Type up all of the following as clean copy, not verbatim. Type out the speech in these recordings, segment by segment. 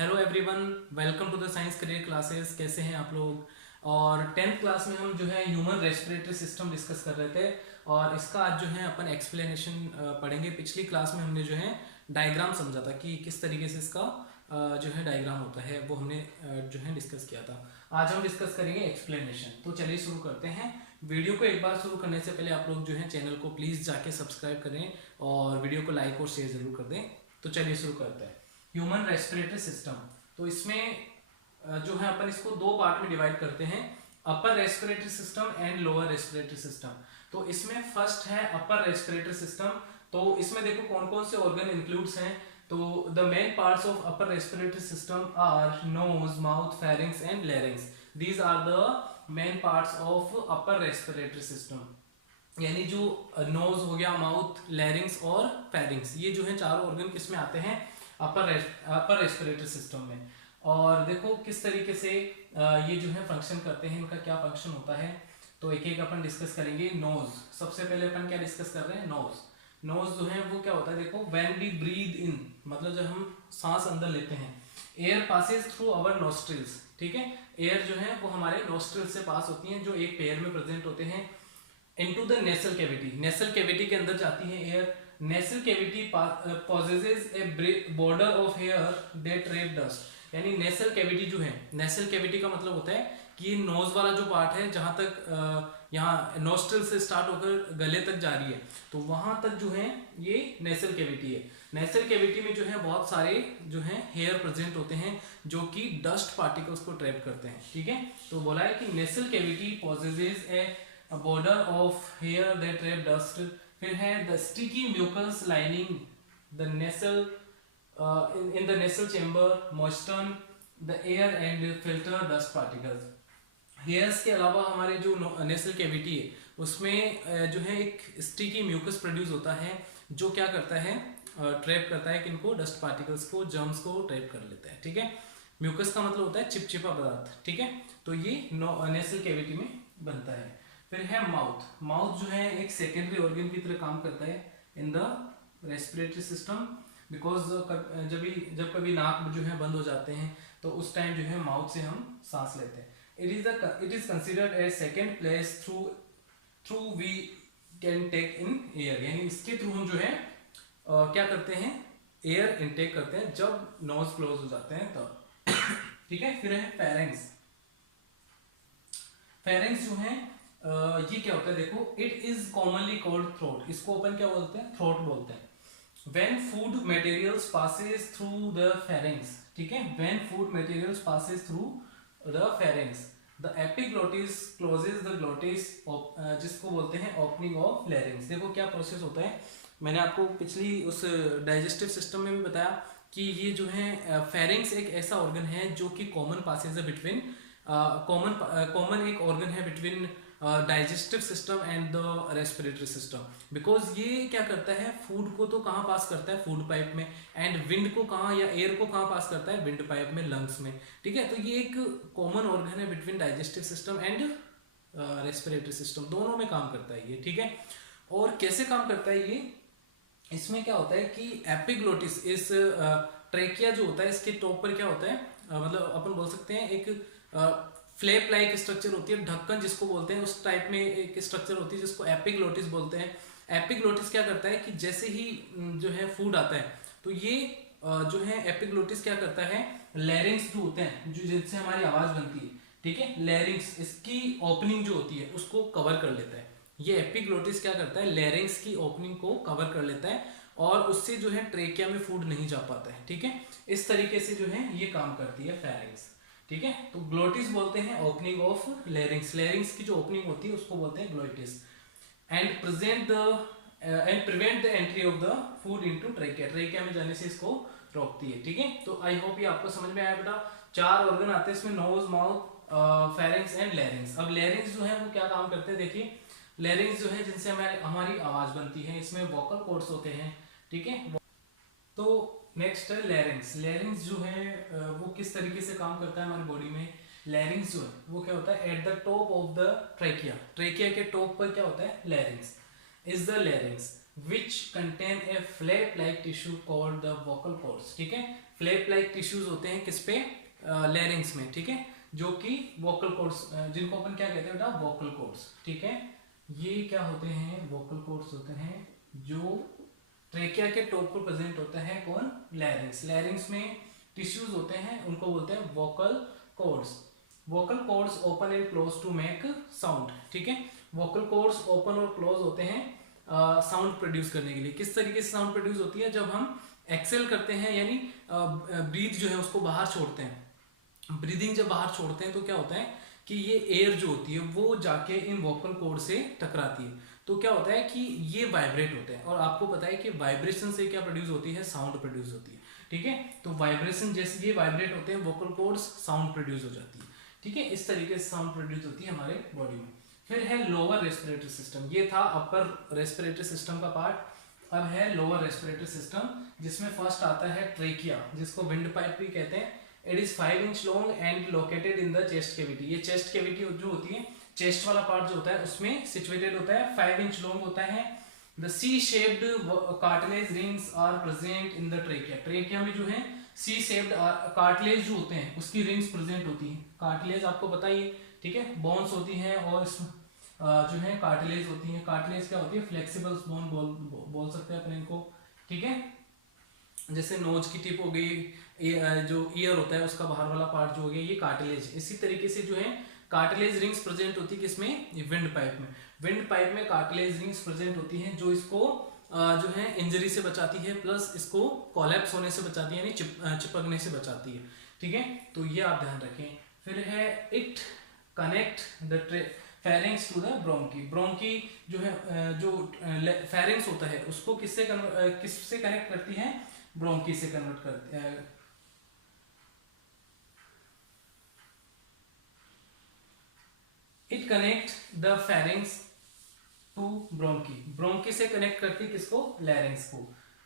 Hello everyone, welcome to the science career classes. कैसे हैं आप लोग? और 10th क्लास में हम जो है ह्यूमन रेस्पिरेटरी सिस्टम डिस्कस कर रहे थे और इसका आज जो है अपन एक्सप्लेनेशन पढ़ेंगे। पिछली क्लास में हमने जो है डायग्राम समझा था कि किस तरीके से इसका जो है डायग्राम होता है, वो हमने जो है डिस्कस किया था। आज हम डिस्कस करेंगे एक्सप्लेनेशन। तो चलिए शुरू करते हैं। वीडियो को एक बार शुरू करने से पहले आप लोग जो है चैनल को प्लीज़ जाके सब्सक्राइब करें और वीडियो को लाइक और शेयर जरूर कर दें। तो चलिए शुरू करते हैं। ह्यूमन रेस्पिरेटरी सिस्टम, तो इसमें जो है अपन इसको दो पार्ट में डिवाइड करते हैं, अपर respiratory system and lower respiratory system. तो इसमें फर्स्ट है अपर रेस्पिरेटरी सिस्टम। तो इसमें देखो कौन कौन से ऑर्गन इंक्लूड्स हैं। तो the main parts of upper respiratory system are nose, mouth, pharynx and larynx. These are the main parts of upper respiratory system. यानी जो नोज हो गया, माउथ, लैरिंग्स और फेरिंग्स, ये जो है चारों ऑर्गन किस में आते हैं? अपर रेस्पिरेटरी सिस्टम में। और देखो किस तरीके से ये जो है फंक्शन करते हैं, इनका क्या फंक्शन होता है। तो एक एक अपन डिस्कस करेंगे। नोज, सबसे पहले अपन क्या डिस्कस कर रहे हैं? नोज। नोज जो है वो क्या होता है? देखो, व्हेन वी ब्रीद इन, मतलब जब हम सांस अंदर लेते हैं, air passes through our nostrils. ठीक है, एयर जो है वो हमारे नोस्ट्रिल से पास होती है, जो एक पेयर में प्रेजेंट होते हैं, into the nasal cavity. Nasal cavity के अंदर जाती है air. Nasal cavity possesses a border of hair that trap dust। यानी नेसल कैविटी जो है, नेसल कैविटी का मतलब होता है कि नोज वाला जो पार्ट है, जहां तक यहाँ नोस्ट्रल से स्टार्ट होकर गले तक जा रही है, तो वहां तक जो है ये नेसल कैविटी है। नेसल कैविटी में जो है बहुत सारे जो है हेयर प्रेजेंट होते हैं, जो कि डस्ट पार्टिकल्स को ट्रैप करते हैं। ठीक है, तो बोला है कि nasal cavity possesses a border of hair that trap dust। फिर है the sticky mucus lining the nasal in the nasal chamber moisture the air and filter dust particles. Hairs के अलावा हमारे जो नेसल कैविटी है, उसमें जो है एक स्टिकी म्यूकस प्रोड्यूस होता है, जो क्या करता है? ट्रैप करता है किनको? डस्ट पार्टिकल्स को, जर्म्स को ट्रैप कर लेता है। ठीक है, म्यूकस का मतलब होता है चिपचिपा पदार्थ। ठीक है, तो ये नेसल कैविटी में बनता है। फिर है माउथ। माउथ जो है एक सेकेंडरी ऑर्गन की तरह काम करता है in the respiratory system, because जब कभी नाक जो है बंद हो जाते हैं, तो उस टाइम जो है माउथ से हम सांस लेते हैं। It is considered as second place through we can take in air. यानी इसके थ्रू हम जो है क्या करते हैं? एयर इनटेक करते हैं जब नोज क्लोज हो जाते हैं तब। ठीक है, फिर है फेरेंग्स। फेरेंग्स जो है ये क्या होता है? देखो, it is commonly called throat. इसको अपन क्या बोलते हैं? थ्रोट बोलते हैं। When food materials passes through the pharynx, ठीक है, when food materials passes through the pharynx, the epiglottis closes the glottis, जिसको बोलते हैं opening of larynx। देखो क्या प्रोसेस होता है, मैंने आपको पिछली उस डाइजेस्टिव सिस्टम में भी बताया कि ये जो है फेरिंग्स एक ऐसा ऑर्गन है जो कि कॉमन पासेज है बिटवीन कॉमन एक ऑर्गन है between digestive system and the respiratory system. Because ये क्या करता है? फूड को तो कहाँ पास करता है? फूड पाइप में। एंड विंड को कहाँ, या एयर को कहाँ पास करता है? विंड पाइप में, लंग्स में। ठीक है, तो ये एक कॉमन ऑर्गन है between digestive system and respiratory system, दोनों में काम करता है ये। ठीक है, और कैसे काम करता है ये? इसमें क्या होता है कि एपिग्लोटिस, इस ट्रेकिया जो होता है, इसके टॉप पर क्या होता है? मतलब अपन बोल सकते हैं एक फ्लैप लाइक स्ट्रक्चर होती है, ढक्कन जिसको बोलते हैं, उस टाइप में एक स्ट्रक्चर होती है जिसको एपिग्लोटिस बोलते हैं। एपिग्लोटिस क्या करता है कि जैसे ही जो है फूड आता है, तो ये जो है एपिग्लोटिस क्या करता है? लैरिंग्स जो होते हैं, जो जिनसे हमारी आवाज बनती है, ठीक है, लैरिंग्स, इसकी ओपनिंग जो होती है उसको कवर कर लेता है। ये एपिग्लोटिस क्या करता है? लैरिंग्स की ओपनिंग को कवर कर लेता है और उससे जो है ट्रेकिया में फूड नहीं जा पाता है। ठीक है, इस तरीके से जो है ये काम करती है फेरिंग्स। ठीक है, तो ग्लोटिस बोलते हैं ओपनिंग ऑफ लैरिंग्स। लैरिंग्स की जो ओपनिंग होती है उसको बोलते हैं glottis. And prevent the entry of the food into trachea. Trachea में जाने से इसको रोकती है। ठीक है, तो आई होप ये आपको समझ में आया बेटा। चार ऑर्गन आते हैं इसमें, nose, mouth, pharynx and larynx. अब लैरिंग्स जो है वो क्या काम करते हैं? देखिए, लैरिंग्स जो है जिनसे हमारी आवाज बनती है, इसमें वोकल कॉर्ड्स होते हैं। ठीक है, तो नेक्स्ट है लैरिंग्स। लैरिंग्स जो है वो किस तरीके से काम करता है हमारी बॉडी में? लैरिंग्स जो है वो क्या होता है? At the top of the trachea, trachea के टॉप पर क्या होता है? लैरिंग्स is the larynx which contain a flap like tissue called the vocal cords. ठीक है, क्लेप लाइक टिश्यूज होते हैं किस पे, लैरिंग्स में, ठीक है, जो कि वोकल कॉर्ड्स, जिनको अपन क्या कहते हैं बेटा, वोकल कॉर्ड्स, ठीक है। ये क्या होते हैं, वोकल कॉर्ड्स होते हैं जो ट्रेकिया के टॉप पर प्रेजेंट होता है, कौन, लैरिंग्स। लैरिंग्स में टिश्यूज होते हैं, उनको बोलते हैं vocal cords. Vocal cords open and close to make sound, ठीक है। वोकल कॉर्ड्स ओपन और क्लोज होते हैं साउंड प्रोड्यूस करने के लिए। किस तरीके से साउंड प्रोड्यूस होती है, जब हम एक्सेल करते हैं, यानी ब्रीथ जो है उसको बाहर छोड़ते हैं, ब्रीदिंग जब बाहर छोड़ते हैं तो क्या होता है कि ये एयर जो होती है वो जाके इन वोकल कॉर्ड से टकराती है, तो क्या होता है कि ये वाइब्रेट होते हैं। और आपको पता है कि वाइब्रेशन से क्या प्रोड्यूस होती है, साउंड प्रोड्यूस होती है, ठीक है। तो वाइब्रेशन जैसे ये वाइब्रेट होते हैं वोकल कॉर्ड्स, साउंड प्रोड्यूस हो जाती है, ठीक है। इस तरीके से साउंड प्रोड्यूस होती है हमारे बॉडी में। फिर है लोअर रेस्पिरेटरी सिस्टम, ये था अपर रेस्पिरेटरी सिस्टम का पार्ट। अब है लोअर रेस्पिरेटरी सिस्टम, जिसमें फर्स्ट आता है ट्रेकिया, जिसको विंड पाइप भी कहते हैं। It is 5 inch long and located in the chest cavity. ये चेस्ट कैविटी जो होती है, चेस्ट वाला पार्ट जो होता है उसमें सिचुएटेड होता है, 5 इंच लॉन्ग होता है। The C shaped cartilage rings are present in the trachea. Trachea में जो है सी शेप्ड कार्टिलेज जो होते हैं उसकी रिंग्स प्रेजेंट होती हैं। कार्टिलेज आपको बताइए, ठीक है, बोन्स होती हैं और जो है कार्टिलेज होती है। कार्टिलेज क्या होती है, फ्लेक्सिबल बोन बोल सकते हैं अपने इनको, ठीक है। जैसे नोज की टिप हो गई, जो ईयर होता है उसका बाहर वाला पार्ट जो हो गया, ये कार्टिलेज। इसी तरीके से जो है कार्टिलेज रिंग्स प्रेजेंट होती है किसमें, विंड पाइप में। विंड पाइप में कार्टिलेज रिंग्स प्रेजेंट होती हैं जो इसको जो है इंजरी से बचाती है, प्लस इसको कोलैप्स होने से बचाती है, यानी चिपकने से बचाती है, ठीक है। तो ये आप ध्यान रखें। फिर है it connect the pharynx to the bronchi. Bronchi जो है, जो फेरिंग्स होता है उसको किससे कनेक्ट करती है, ब्रोंकी से कन्वर्ट करती है। It connect the pharynx to bronchi. Bronchi से कनेक्ट करती है किसको, लैरिंग्स को।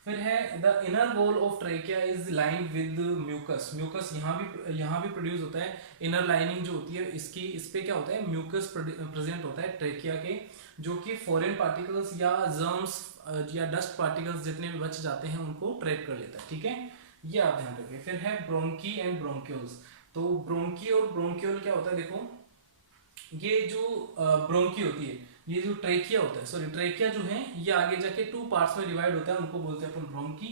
फिर है the inner wall of trachea is lined with mucus. Mucus यहाँ भी प्रोड्यूस होता है। इनर लाइनिंग जो होती है इसकी, इस पे क्या होता है, म्यूकस प्रेजेंट होता है ट्रेकिया के, जो कि फॉरेन पार्टिकल्स या जर्म्स या डस्ट पार्टिकल्स जितने भी बच जाते हैं उनको ट्रैप कर लेता है, ठीक है। ये आप ध्यान रखें। फिर है ब्रोंकी एंड ब्रोंक्यूल्स। तो ब्रोंकी और ब्रोंक्यूल क्या होता है, देखो ये जो ब्रोंकी होती है, ये जो ट्रेकिया होता है, सॉरी ट्रेकिया जो है ये आगे जाके 2 पार्ट्स में डिवाइड होता है, उनको बोलते हैं अपन ब्रोंकी,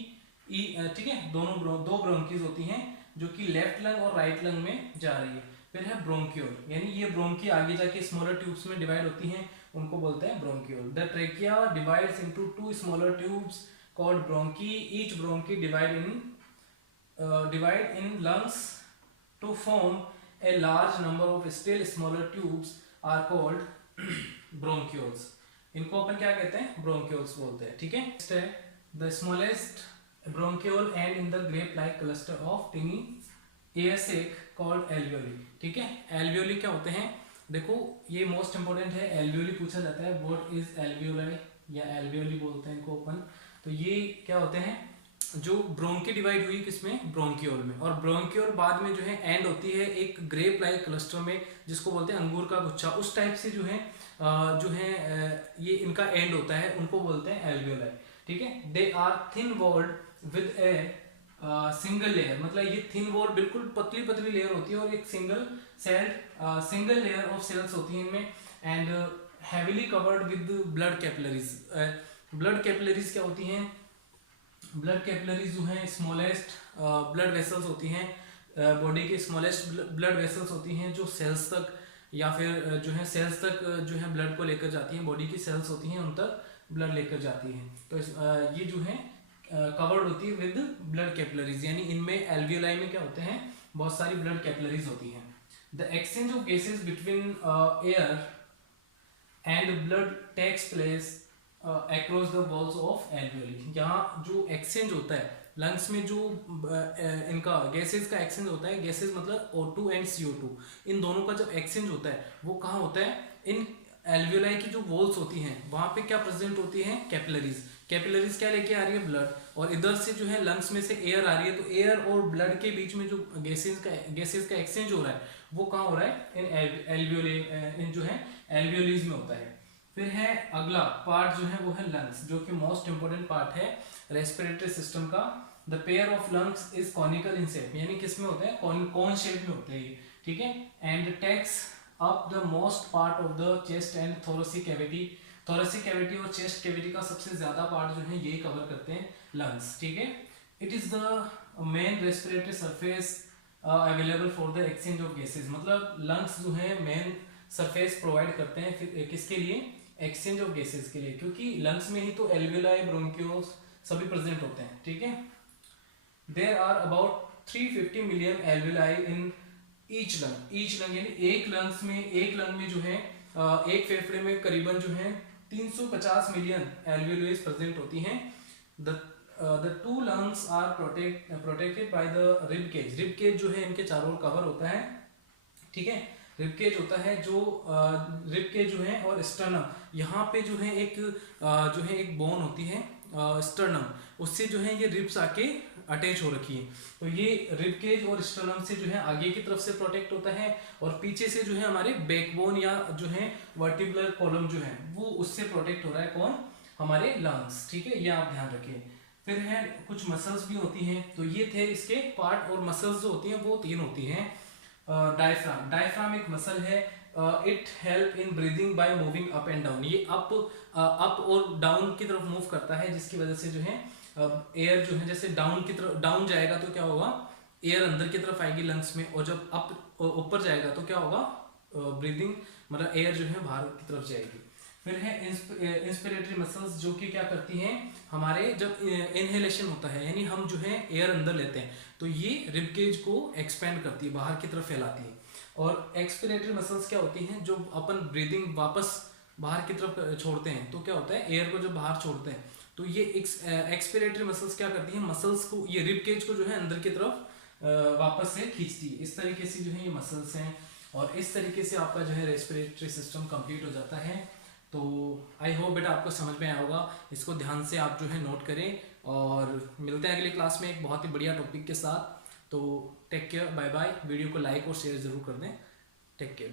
ठीक है। दो ब्रोंकीज होती हैं जो कि लेफ्ट लंग और राइट लंग में जा रही है। फिर है ब्रोंक्यूल, यानी ये ब्रोंकी आगे जाके स्मॉलर ट्यूब्स में डिवाइड होती हैं, उनको बोलते हैं bronchiole. The trachea divides into 2 smaller tubes called bronchi. Each bronchi divide in lungs to form a large number of still smaller tubes are called bronchioles. इनको अपन क्या कहते हैं, bronchioles बोलते हैं, ठीक है। Next है the smallest bronchiole and in the grape-like cluster of tiny air sac called alveoli, ठीक है। alveoli क्या होते हैं, देखो ये मोस्ट इंपोर्टेंट है, alveoli पूछा जाता है, what is alveoli या alveoli बोलते हैं इनको अपन। तो ये क्या होते हैं, जो ब्रोंकी डिवाइड हुई किसमें, ब्रोंकियोल में, और ब्रोंकियोल बाद में जो है एंड होती है एक ग्रेप लाइक क्लस्टर में, जिसको बोलते हैं अंगूर का गुच्छा, उस टाइप से जो है ये इनका एंड होता है, उनको बोलते हैं एल्वियोलाई, ठीक है। They are thin walled with a single layer, मतलब ये थिन वॉल बिल्कुल पतली पतली लेयर होती है और एक सिंगल लेयर ऑफ सेल्स होती है इनमें, and heavily covered with blood capillaries. Blood capillaries क्या होती हैं, ब्लड कैपिलरीज जो हैं स्मॉलेस्ट ब्लड वेसल्स होती हैं, बॉडी के स्मॉलेस्ट ब्लड वेसल्स होती हैं जो सेल्स तक या फिर जो है सेल्स तक जो है ब्लड को लेकर जाती हैं, बॉडी की सेल्स होती हैं उन तक ब्लड लेकर जाती हैं। तो ये जो है कवर्ड होती है विद ब्लड कैपिलरीज, यानी इनमें एल्वियोलाई में क्या होते हैं, बहुत सारी ब्लड कैपिलरीज होती हैं। The exchange of gases between air and blood takes place across the walls of alveoli. यहाँ जो एक्सचेंज होता है लंग्स में, जो इनका गैसेज का एक्सचेंज होता है, गैसेज मतलब O2 एंड CO2, इन दोनों का जब एक्सचेंज होता है वो कहाँ होता है, इन एल्वियोलाई की जो वॉल्स होती हैं वहाँ पे क्या प्रेजेंट होती हैं, कैपिलरीज। कैपिलरीज क्या लेके आ रही है, ब्लड, और इधर से जो है लंग्स में से एयर आ रही है, तो एयर और ब्लड के बीच में जो गैसेज का एक्सचेंज हो रहा है वो कहाँ हो रहा है, इन एल्वियोली, इन जो है एल्वियोलीज में होता है। फिर है अगला पार्ट जो है वो है लंग्स, जो कि मोस्ट इंपोर्टेंट पार्ट है रेस्पिरेटरी सिस्टम का, the pair of lungs is conical in shape, यानी किस में होते हैं, कौन शेप में होते हैं ये, ठीक है। And takes up the most part of the chest and thoracic cavity, thoracic cavity और चेस्ट कैविटी का सबसे ज्यादा पार्ट जो है ये कवर करते हैं लंग्स, ठीक है। It is the main respiratory surface available for the exchange of gases, मतलब लंग्स जो है मेन सरफेस प्रोवाइड करते हैं फिर किसके लिए, एक्सचेंज ऑफ गैसेज के लिए, क्योंकि लंग्स में ही तो एल्वियोलाई ब्रोंकियोल्स सभी प्रेजेंट होते हैं, ठीक है। There are about 350 million alveoli in each lung यानी एक लंग में जो है एक फेफड़े में करीबन जो है 350 मिलियन एल्वियोलाइज प्रेजेंट होती हैं। The two lungs are protected by the rib cage जो है इनके चारों ओर कवर होता है, ठीक है। रिब केज होता है जो रिब केज जो है और स्टर्नम, यहाँ पे जो है एक बोन होती है स्टर्नम, उससे जो है ये रिब्स आके अटैच हो रखी है, तो ये रिब केज और स्टर्नम से जो है आगे की तरफ से प्रोटेक्ट होता है और पीछे से जो है हमारे बैकबोन या जो है वर्टिब्रल कॉलम जो है वो उससे प्रोटेक्ट हो रहा है, कौन, हमारे लंग्स, ठीक है, ये आप ध्यान रखिए। फिर है कुछ मसल्स भी होती हैं, तो ये थे इसके पार्ट, और मसल्स जो होती हैं वो 3 होती हैं। डायफ्राम एक मसल है, it help in breathing by moving up and down, ये अप और डाउन की तरफ मूव करता है, जिसकी वजह से जो है एयर जो है जैसे डाउन जाएगा तो क्या होगा, एयर अंदर की तरफ आएगी लंग्स में, और जब अप ऊपर जाएगा तो क्या होगा, ब्रीदिंग मतलब एयर जो है बाहर की तरफ जाएगी। फिर है इंस्पिरेटरी मसल्स जो कि क्या करती हैं, हमारे जब इनहेलेशन होता है यानी हम जो है एयर अंदर लेते हैं तो ये रिब केज को एक्सपेंड करती है, बाहर की तरफ फैलाती है। और एक्सपिरेटरी मसल्स क्या होती हैं, जो अपन ब्रीदिंग वापस बाहर की तरफ छोड़ते हैं तो क्या होता है, एयर को जब बाहर छोड़ते हैं तो ये एक्सपिरेटरी मसल्स क्या करती हैं, मसल्स को, ये रिब केज को जो है अंदर की तरफ वापस से खींचती है। इस तरीके से जो है ये मसल्स हैं, और इस तरीके से आपका जो है रेस्पिरेटरी सिस्टम कंप्लीट हो जाता है। तो आई होप बेटा आपको समझ में आया होगा, इसको ध्यान से आप जो है नोट करें, और मिलते हैं अगली क्लास में एक बहुत ही बढ़िया टॉपिक के साथ। तो take care, bye bye, video को लाइक और शेयर जरूर कर दें, टेक केयर।